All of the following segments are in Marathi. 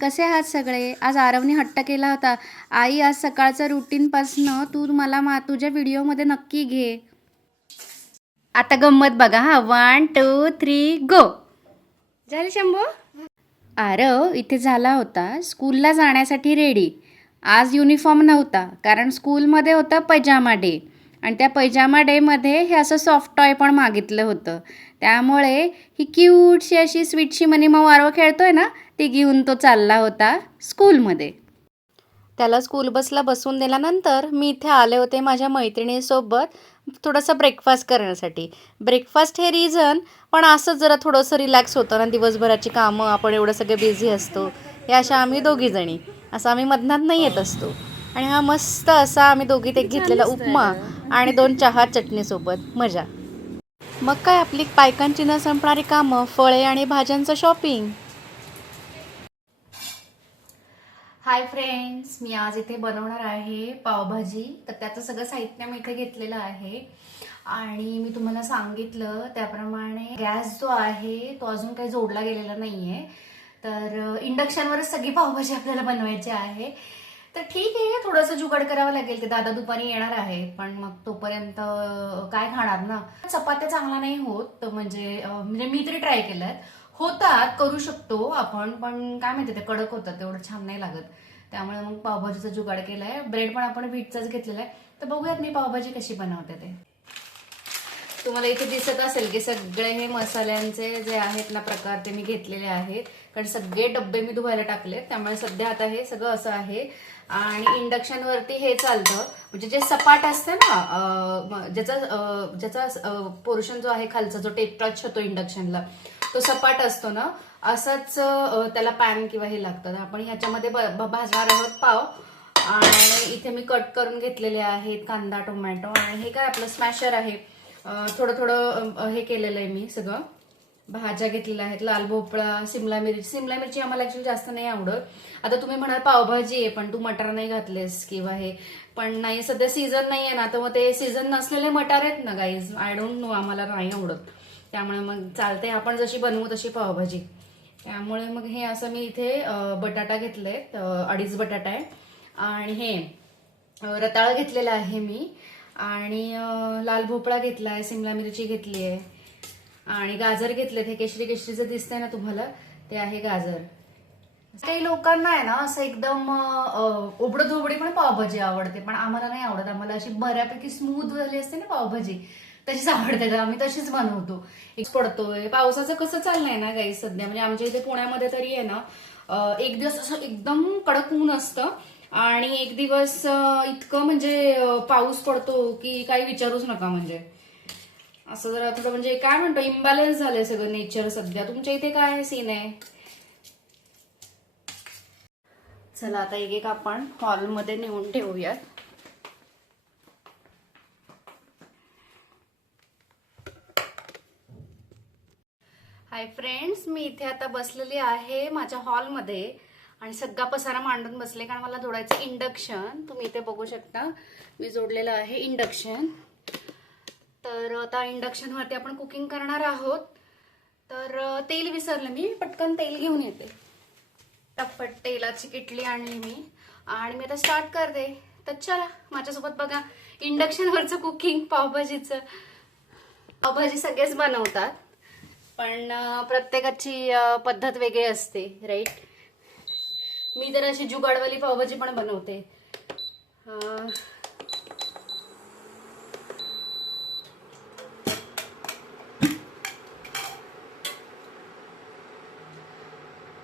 कसे आहात सगळे? आज आरवने हट्ट केला होता, आई आज सकाळचं रुटीनपासनं तू मला तुझ्या व्हिडिओमध्ये नक्की घे. आता गंमत बघा हा. 1 2 3 गो. झाले शंभू? आरव इथे झाला होता स्कूलला जाण्यासाठी रेडी. आज युनिफॉर्म नव्हता कारण स्कूलमध्ये होतं पैजामा डे आणि त्या पैजामा डेमध्ये हे असं सॉफ्ट टॉय पण मागितलं होतं. त्यामुळे ही क्यूटशी अशी स्वीटशी मनी माऊ आरव खेळतोय ना, ती घेऊन तो चालला होता स्कूलमध्ये. त्याला स्कूल बसला बसून दिल्यानंतर मी इथे आले होते माझ्या मैत्रिणीसोबत थोडंसं ब्रेकफास्ट करण्यासाठी. ब्रेकफास्ट हे रिझन, पण असंच जरा थोडंसं रिलॅक्स होतं ना, दिवसभराची कामं आपण एवढं सगळं बिझी असतो. हे अशा आम्ही दोघीजणी असं आम्ही मधनात नाही येत असतो. आणि हा मस्त असा आम्ही दोघीत एक घेतलेला उपमा आणि 2 चहा चटणीसोबत मजा. मग काय आपली बायकांची न संपणारी कामं, फळे आणि भाज्यांचं शॉपिंग. हाय फ्रेंड्स, मी आज इथे बनवणार आहे पावभाजी. तर त्याचं सगळं साहित्य मी इथे घेतलेलं आहे आणि मी तुम्हाला सांगितलं त्याप्रमाणे गॅस जो आहे तो अजून काही जोडला गेलेला नाहीये. तर इंडक्शनवरच सगळी पावभाजी आपल्याला बनवायची आहे. तर ठीक आहे, थोडंसं जुगाड करावं लागेल. ते दादा दुपारी येणार आहे, पण मग तोपर्यंत काय खाणार ना. चपात्या चांगला नाही होत, म्हणजे मी तरी ट्राय केल्यात, होतात, करू शकतो आपण, पण काय माहिती ते कडक होतात, तेवढं छान नाही लागत. त्यामुळे मग पावभाजीचा जुगाड केलाय. ब्रेड पण आपण व्हीटचाच घेतलेला आहे. तर बघूयात मी पावभाजी कशी बनवते ते. तुम्हाला इथे दिसत असेल की सगळे हे मसाल्यांचे जे आहेत ना प्रकार ते मी घेतलेले आहेत, कारण सगळे डब्बे मी धुवायला टाकले. त्यामुळे सध्या आता हे सगळं असं आहे. आणि इंडक्शनवरती हे चालतं, म्हणजे जे सपाट असतं ना, ज्याचा पोर्शन जो आहे खालचा, जो टच होतो इंडक्शनला, तो सपाट असतो ना, असंच त्याला पॅन किंवा हे लागतं. आपण ह्याच्यामध्ये भाजणार आहोत पाव. आणि इथे मी कट करून घेतलेले आहेत कांदा, टोमॅटो, आणि हे काय आपलं स्मॅशर आहे. थोडं थोडं हे केलेलं आहे मी. सगळं भाज्या घेतलेल्या आहेत, लाल भोपळा, सिमला मिरची आम्हाला ऍक्च्युअली जास्त नाही आवडत. आता तुम्ही म्हणाल पावभाजी आहे पण तू मटार नाही घातलेस किंवा हे, पण नाही, सध्या सीझन नाही आहे ना, तर मग ते सीझन नसलेले मटार आहेत ना गाईज, आय डोंट नो, आम्हाला नाही आवडत. त्यामुळे मग चालते आपण जशी बनवू तशी पावभाजी. त्यामुळे मग हे असं मी इथे बटाटा घेतले, 2.5 बटाटा आहे, आणि हे रताळं घेतलेलं आहे मी, आणि लाल भोपळा घेतला आहे, सिमला मिरची घेतली आहे, आणि गाजर घेतले. हे केशरी केशरीचं दिसतंय ना तुम्हाला, ते आहे गाजर. काही लोकांना आहे ना असं एकदम ओबडं धोबडी पण पावभाजी आवडते, पण आम्हाला नाही आवडत. आम्हाला अशी बऱ्यापैकी स्मूथ झाली असते ना पावभाजी, तशीच आवडते. तर आम्ही तशीच बनवतो. एक पडतोय, पावसाचं कसं चाललंय ना काही सध्या, म्हणजे आमच्या इथे पुण्यामध्ये तरी आहे ना, एक दिवस असं एकदम कडक ऊन असतं आणि एक दिवस इतकं म्हणजे पाऊस पडतो की काही विचारूच नका. म्हणजे असं जरा थोडं म्हणजे काय म्हणतो, इम्बॅलन्स झालंय सगळं नेचर सध्या. तुमच्या इथे काय सीन आहे? चला आता एक एक आपण हॉलमध्ये नेऊन ठेवूयात. हाय फ्रेंड्स, मी इथे आता बसलेली आहे माझ्या हॉलमध्ये आणि सगळा पसारा मांडून बसले, कारण मला जोडायचं इंडक्शन. तुम्ही इथे बघू शकता मी जोडलेलं आहे इंडक्शन. तर आता इंडक्शनवरती आपण कुकिंग करणार आहोत. तर तेल विसरलं मी, पटकन तेल घेऊन येते. टप्पट तेलाची किटली आणली मी आणि मी आता स्टार्ट करते. तर चला माझ्यासोबत बघा इंडक्शनवरचं कुकिंग पावभाजीचं. पावभाजी सगळेच बनवतात, पण प्रत्येकाची पद्धत वेगळी असते, राईट. मी तर अशी जुगाडवाली पावभाजी पण बनवते.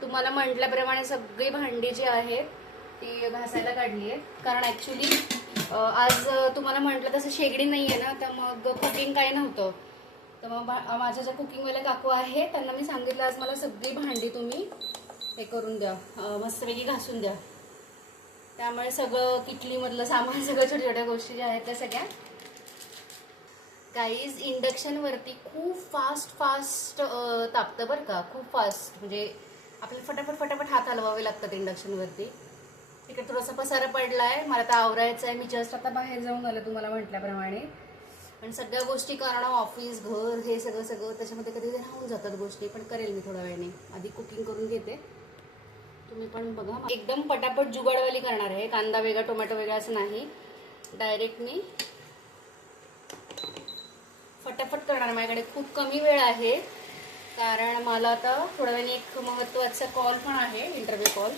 तुम्हाला म्हटल्याप्रमाणे सगळी भांडी जी आहेत ती घासायला काढली आहेत, कारण ऍक्च्युली आज तुम्हाला म्हटलं तसं शेगडी नाहीये ना, तर मग कुकिंग काही नव्हतं. तर मग माझ्या ज्या कुकिंगवाल्या काकू आहेत त्यांना मी सांगितलं आज मला सगळी भांडी तुम्ही हे करून द्या, मस्तपैकी घासून द्या. त्यामुळे सगळं किटलीमधलं सामान, सगळं छोट्या छोट्या गोष्टी ज्या आहेत त्या सगळ्या. गाईज इंडक्शनवरती खूप फास्ट तापतं बरं का, खूप फास्ट. म्हणजे आपल्याला फटाफट हात हलवावे लागतात इंडक्शनवरती. तिकडे थोडासा पसारा पडलाय, मला आता आवरायचं आहे. मी जस्ट आता बाहेर जाऊन आले तुम्हाला म्हटल्याप्रमाणे. आणि सगळ्या गोष्टी करणं, ऑफिस, घर, हे सगळं त्याच्यामध्ये कधी राहून जातात गोष्टी, पण करेल मी थोड्या वेळाने. आधी कुकिंग करून घेते. तुम्ही पण बघा. एकदम पटापट जुगाडवाली करणार आहे. कांदा वेगळा टोमॅटो वेगळा असं नाही, डायरेक्ट मी फटाफट करणार. माझ्याकडे खूप कमी वेळ आहे कारण मला आता थोड्या वेळाने एक महत्त्वाचा कॉल पण आहे, इंटरव्ह्यू कॉल.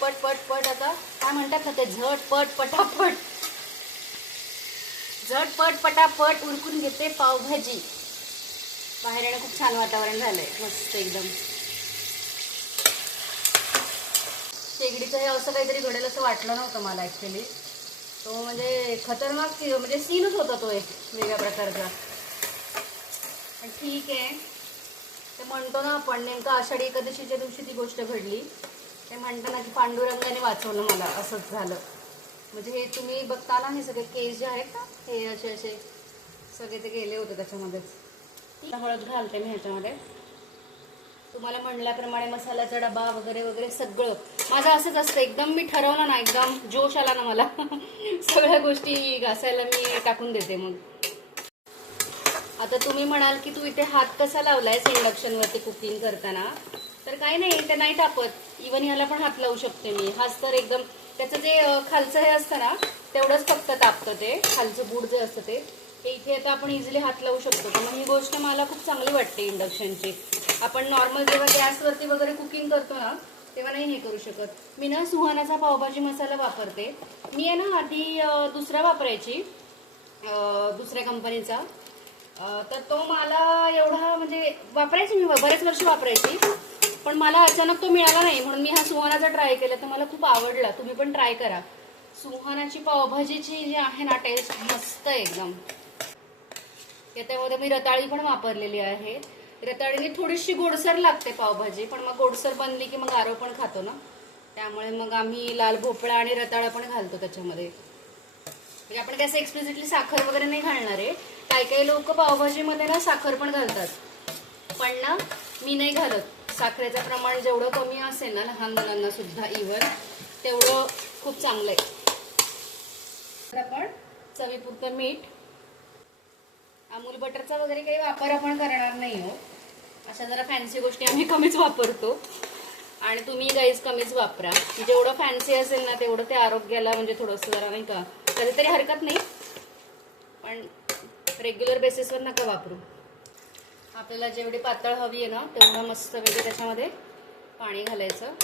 पट पट पट आता काय म्हणतात ना ते, झटपट पटापट, झटपट पटापट उरकून घेते पावभाजी. बाहेर येणं खूप छान वातावरण झालंय, मस्त एकदम. शेगडीचं हे असं काहीतरी घडेल असं वाटलं नव्हतं मला ऍक्च्युली. तो म्हणजे खतरनाक म्हणजे सीनच होता तो एक वेगळ्या प्रकारचा. पण ठीक आहे, ते म्हणतो ना आपण, नेमकं आषाढी एकादशीच्या दिवशी ती गोष्ट घडली. ते म्हणतो ना की पांडुरंगाने वाचवलं मला, असंच झालं. म्हणजे हे तुम्ही बघता ना, हे सगळे केस जे आहेत ना, हे असे असे सगळे ते गेले होते त्याच्यामध्येच. हळद घालते मी ह्याच्यामध्ये. तुम्हाला म्हणल्याप्रमाणे मसाल्याचा डबा वगैरे वगैरे सगळं माझं असंच असतं. एकदम मी ठरवलं ना, एकदम जोश आला ना मला सगळ्या गोष्टी घासायला मी टाकून देते. मग आता तुम्ही म्हणाल की तू इथे हात कसा लावलायस इंडक्शनवरती कुकिंग करताना, तर काही नाही, ते नाही तापत. इवन ह्याला पण हात लावू शकते मी. हाच तर एकदम त्याचं जे खालचं हे असतं ना, तेवढंच फक्त तापतं. ते खालचं बूड जे असतं ते इथे आता आपण इझिली हात लावू शकतो. तर मग ही गोष्ट मला खूप चांगली वाटते इंडक्शनची. आपण नॉर्मल जेव्हा गॅसवरती वगैरे कुकिंग करतो ना, तेव्हा नाही हे करू शकत. मी ना सुहानाचा पावभाजी मसाला वापरते. मी आहे ना आधी दुसरा वापरायची, दुसऱ्या कंपनीचा. तर तो मला एवढा म्हणजे वापरायची मी, बरेच वर्ष वापरायची. पण मला अचानक तो मिळाला नाही, म्हणून मी हा सुहानाचा ट्राय केला. तर मला खूप आवडला. तुम्ही पण ट्राय करा. सुहानाची पावभाजीची जी आहे ना, टेस्ट मस्त आहे एकदम. याच्यामध्ये मी रताळी पण वापरलेली आहे. रताळीने थोडीशी गोडसर लागते पावभाजी, पण मग गोडसर बनली की मग आरो पण खातो ना, त्यामुळे मग आम्ही लाल भोपळा आणि रताळा पण घालतो त्याच्यामध्ये. म्हणजे आपण कसं एक्सप्लिसिटली साखर वगैरे नाही घालणार आहे. काही काही लोक पावभाजीमध्ये ना साखर पण घालतात, पण ना मी नाही घालत. साखरेचं प्रमाण जेवढं कमी असेल ना, लहान मुलांना सुद्धा इव्हन, तेवढं खूप चांगलं आहे. आपण चवीपुरतं मीठ, अमूल बटरचा वगैरे काही वापर आपण करणार नाही हो. अशा जरा फॅन्सी गोष्टी आम्ही कमीच वापरतो आणि तुम्ही गाईज कमीच वापरा. जेवढं फॅन्सी असेल ना, तेवढं ते आरोग्याला म्हणजे थोडंसं जरा नाही का, कधीतरी हरकत नाही, पण रेग्युलर बेसिसवर नका वापरू. आपल्याला जेवढी पातळ हवी आहे ना, तेवढं मस्त वेगळं त्याच्यामध्ये पाणी घालायचं.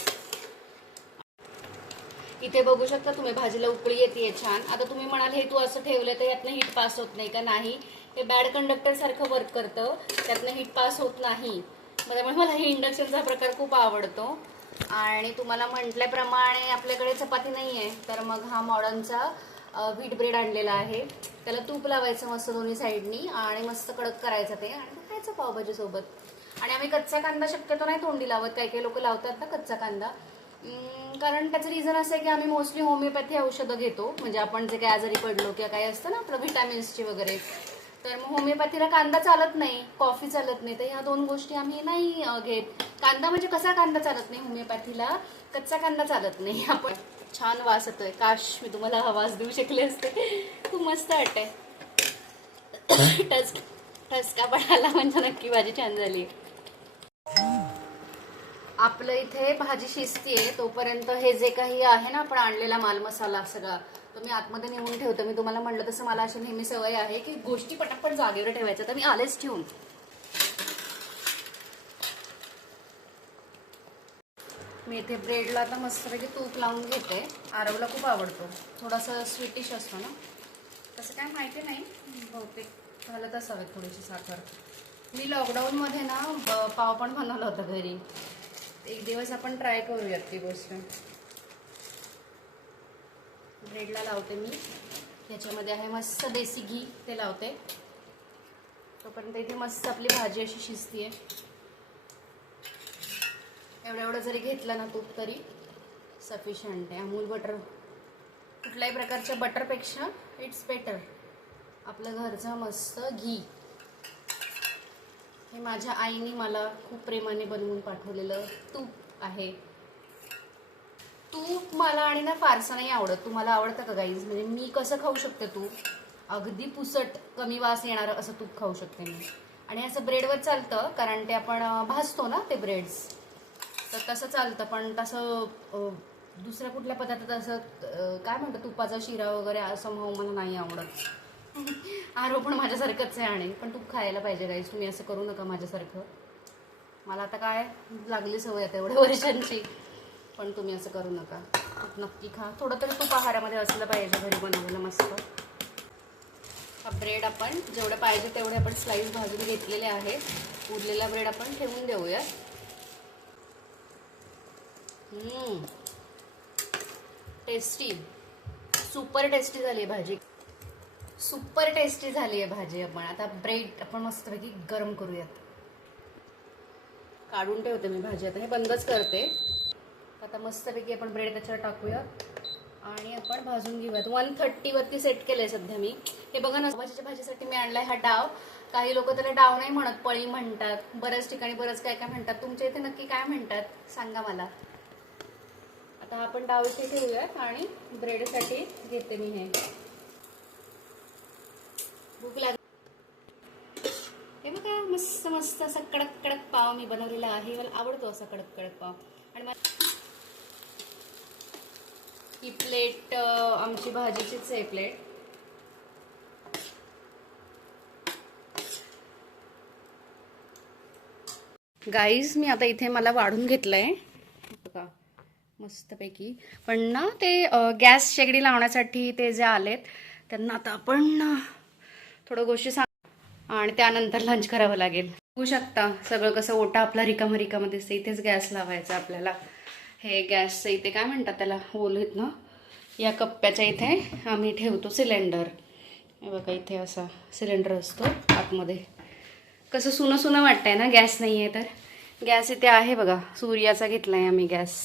इथे बघू शकता तुम्ही, भाजीला उकळी येते छान. आता तुम्ही म्हणाल हे तू असं ठेवलं तर यातनं हीट पास होत नाही का? नाही, हे बॅड कंडक्टर सारखं वर्क करतं, त्यातनं हीट पास होत नाही. त्यामुळे मला हे इंडक्शनचा प्रकार खूप आवडतो. आणि तुम्हाला म्हटल्याप्रमाणे आपल्याकडे चपाती नाही आहे, तर मग हा मॉडर्नचा व्हीट ब्रेड आणलेला आहे. त्याला तूप लावायचं मस्त दोन्ही साईडनी आणि मस्त कडक करायचं ते, आणि खायचं पावभाजी सोबत. आणि आम्ही कच्चा कांदा शक्यतो नाही तोंडी लावत. काही काही लोक लावतात ना कच्चा कांदा, कारण त्याचं रिझन असं आहे की आम्ही मोस्टली होमिओपॅथी औषधं घेतो. म्हणजे आपण जे काही आजारी पडलो किंवा काही असतं ना आपलं व्हिटॅमिन्सची वगैरे, तर मग होमिओपॅथीला कांदा चालत नाही, कॉफी चालत नाही. तर ह्या दोन गोष्टी आम्ही नाही घेत. कांदा म्हणजे कसा कांदा चालत नाही होमिओपॅथीला, कच्चा कांदा चालत नाही. आपण छान वास येतोय, काश मी तुम्हाला हा वास देऊ शकले असते. खूप मस्त वाटतंय. ठसका पडाला म्हणजे नक्की भाजी छान झाली. आपलं इथे भाजी शिजतीये तोपर्यंत हे जे काही आहे ना आपण आणलेला माल मसाला सगळा, तो मी आतमध्ये नेऊन ठेवतो. मी तुम्हाला म्हणलं तसं मला अशी नेहमी सवय आहे की गोष्टी पटापट जागेवर ठेवायच्या. तर मी आलेच ठेवून. मी इथे ब्रेडला आता मस्तपैकी तूप लावून घेते. आरवला खूप आवडतो, थोडासा स्वीटिश असतो ना, तसं काय माहिती नाही, बहुतेक घालत असावे थोडीशी साखर. मी लॉकडाऊनमध्ये ना पाव पण बनवला होता घरी. एक दिवस आपण ट्राय करूयात ती गोष्ट. ब्रेडला लावते मी, ह्याच्यामध्ये आहे मस्त देसी घी, ते लावते. तोपर्यंत इथे मस्त आपली भाजी अशी शिजतीये. एवढं जरी घेतलं ना तूप तरी सफिशियंट आहे. अमूल बटर, कुठल्याही प्रकारच्या बटरपेक्षा इट्स बेटर आपलं घरचं मस्त घी. हे माझ्या आईने मला खूप प्रेमाने बनवून पाठवलेलं तूप आहे. तूप मला आणि ना फारसं नाही आवडत. तुम्हाला आवडतं का गाईज? म्हणजे मी कसं खाऊ शकते तूप, अगदी पुसट कमी वास येणारं असं तूप खाऊ शकते मी. आणि असं ब्रेडवर चालतं, कारण ते आपण भाजतो ना ते ब्रेड्स, तर तसं चालतं, पण तसं दुसऱ्या कुठल्या पदार्थात असं काय म्हणतात तुपाचा शिरा वगैरे असं मग मला नाही आवडत. आरो पण माझ्यासारखंच आहे आणि पण तूप खायला पाहिजे गाईस, तुम्ही असं करू नका माझ्यासारखं. मला आता काय लागली सवय आता एवढ्या वर्षांची, पण तुम्ही असं करू नका. तूप नक्की खा, थोडं तरी तूप आहारामध्ये असलं पाहिजे घरी बनवलेलं मस्त. हा ब्रेड आपण जेवढं पाहिजे तेवढे आपण स्लाइस भाजून घेतलेले आहेत. उरलेला ब्रेड आपण ठेवून देऊया. टेस्टी, सुपर टेस्टी झाली आहे भाजी, सुपर टेस्टी झाली आहे भाजी. आपण आता ब्रेड आपण मस्तपैकी गरम करूयात. काढून ठेवते मी भाजी, आता हे बंदच करते. आता मस्तपैकी आपण ब्रेड त्याच्यावर टाकूया आणि आपण भाजून घेऊयात. 130वरती सेट केलंय सध्या मी. हे बघा ना, भाजीच्या भाजीसाठी मी आणलाय हा डाव. काही लोक त्याला डाव नाही म्हणत, पळी म्हणतात, बऱ्याच ठिकाणी बरंच काय काय म्हणतात. तुमच्या इथे नक्की काय म्हणतात सांगा मला. आता आपण डाव इथे ठेवूयात आणि ब्रेडसाठी घेते मी हे. भूक लाग, हे बघा मस्त मस्त असा कडक कडक पाव मी बनवलेला आहे. मला आवडतो असा कडक कडक पाव. आणि ही प्लेट आमची भाजीचीच आहे प्लेट. गाईज मी आता इथे मला वाढून घेतलंय बघा मस्तपैकी. पण ना ते गॅस शेगडी लावण्यासाठी ते जे आलेत त्यांना आता आपण थोडं गोष्टी सांग आणि त्यानंतर लंच करावं लागेल. बघू शकता सगळं कसं ओटा आपला रिकामा रिकामा दिसतं. इथेच गॅस लावायचा आपल्याला. हे गॅसचं इथे काय म्हणतात त्याला, बोलत ना, या कप्प्याच्या इथे आम्ही ठेवतो सिलेंडर. हे बघा इथे असा सिलेंडर असतो आतमध्ये. कसं सुनं सुनं वाटतंय ना गॅस नाही आहे तर. गॅस इथे आहे बघा, सूर्याचा घेतला आहे आम्ही गॅस.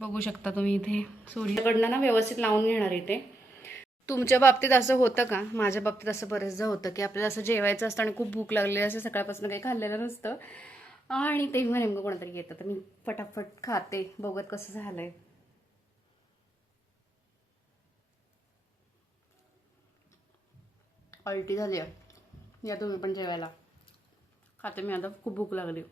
बघू शकता तुम्ही इथे सूर्याकडनं ना व्यवस्थित लावून घेणार इथे. तुमच्या बाबतीत असं होतं का? माझ्या बाबतीत असं बरेचदा होतं की आपल्याला असं जेवायचं असतं आणि खूप भूक लागलेली असते, सकाळपासून काही खाल्लेलं नसतं आणि तेव्हा नेमकं कोणतरी येतं तर मी फटाफट खाते बघत कसं झालंय. अल्टी झाली आहे. या तुम्ही पण जेवायला. खाते मी आता, खूप भूक लागली.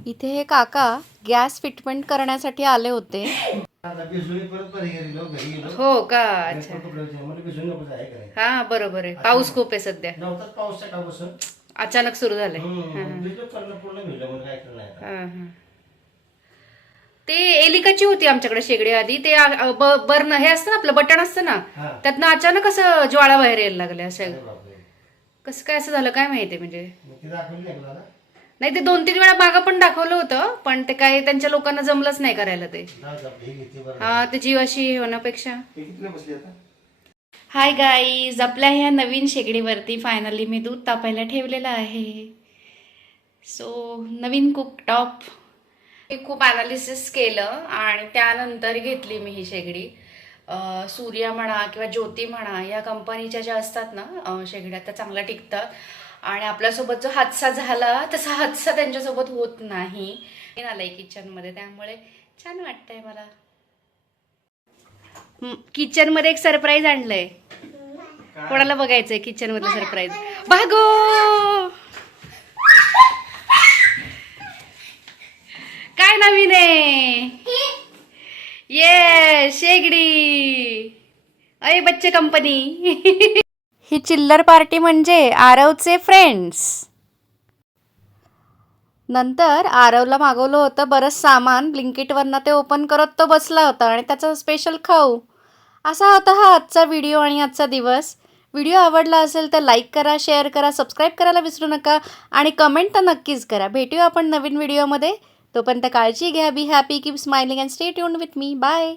इथे हे काका गॅस फिटमेंट करण्यासाठी आले होते. हो का? अच्छा. हा बरोबर आहे, पाऊस खूप आहे सध्या, अचानक सुरू झालंय. ते एलिकाची होती आमच्याकडे शेगडी आधी. ते बर्न हे असतं ना आपलं बटन असतं ना, त्यातनं अचानक असं ज्वाळा बाहेर यायला लागल्या. असं कसं काय असं झालं काय माहिती. म्हणजे नाही, ते 2-3 वेळा मागं पण दाखवलं होतं पण ते काय त्यांच्या लोकांना जमलंच नाही करायला ते. हा, ते जीवाशी होण्यापेक्षा. हाय गाईज, आपल्या ह्या नवीन शेगडीवरती फायनली मी दूध तापायला ठेवलेलं आहे. सो नवीन कुकटॉप. खूप ॲनालिसिस केलं आणि त्यानंतर घेतली मी ही शेगडी. सूर्या म्हणा किंवा ज्योती म्हणा या कंपनीच्या ज्या असतात ना शेगड्या, त्या चांगल्या टिकतात. आणि आपल्यासोबत जो हादसा झाला तसा हादसा त्यांच्यासोबत होत नाही. आलाय किचनमध्ये, त्यामुळे छान वाटतंय मला. किचनमध्ये एक सरप्राईज आणलंय. कोणाला बघायचंय किचन मध्ये सरप्राईज? भागो, काय नवीन आहे? ये शेगडी, अरे बच्चे कंपनी. ही चिल्लर पार्टी म्हणजे आरवचे फ्रेंड्स. नंतर आरवला मागवलं होतं बरंच सामान ब्लिंकिटवरनं. ते ओपन करत तो बसला होता आणि त्याचा स्पेशल खाऊ. असा होता हा आजचा व्हिडिओ आणि आजचा दिवस. व्हिडिओ आवडला असेल तर लाईक करा, शेअर करा, सबस्क्राईब करायला विसरू नका आणि कमेंट तर नक्कीच करा. भेटूया आपण नवीन व्हिडिओमध्ये. तोपर्यंत काळजी घ्या. Be happy, keep smiling and stay tuned with me. Bye.